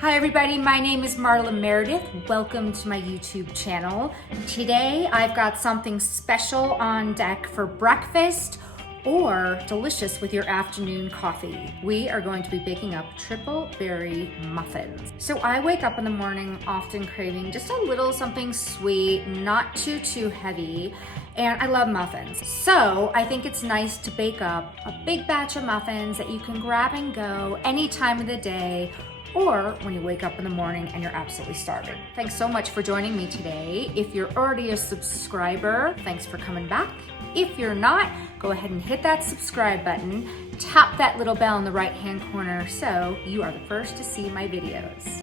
Hi everybody, my name is Marla Meridith. Welcome to my YouTube channel. Today I've got something special on deck for breakfast or delicious with your afternoon coffee. We are going to be baking up triple berry muffins. So I wake up in the morning often craving just a little something sweet, not too heavy, and I love muffins. So I think it's nice to bake up a big batch of muffins that you can grab and go any time of the day, or when you wake up in the morning and you're absolutely starving. Thanks so much for joining me today. If you're already a subscriber, thanks for coming back. If you're not, go ahead and hit that subscribe button, tap that little bell in the right-hand corner so you are the first to see my videos.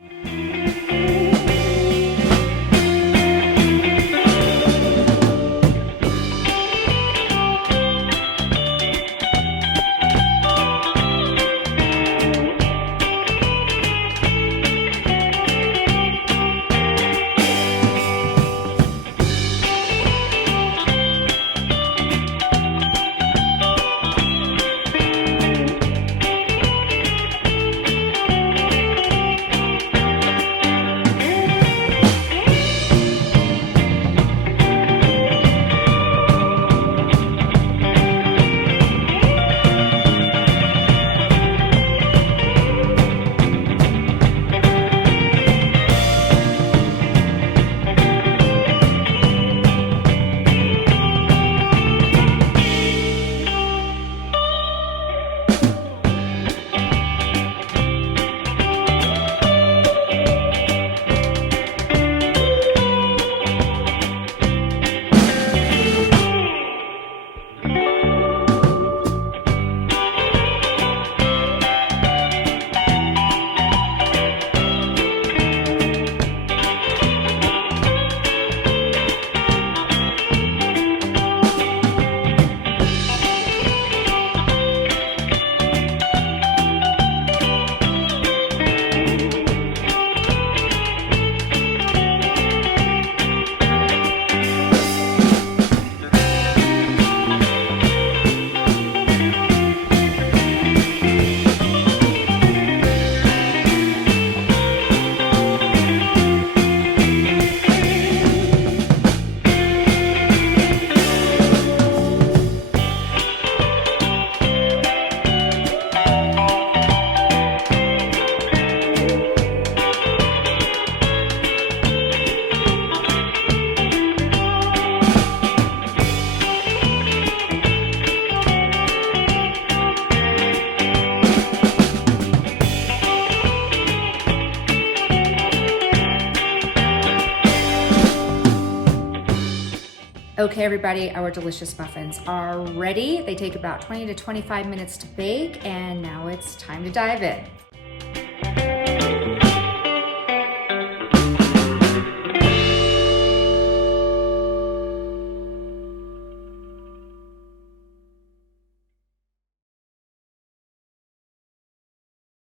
Okay everybody, our delicious muffins are ready. They take about 20 to 25 minutes to bake, and now it's time to dive in.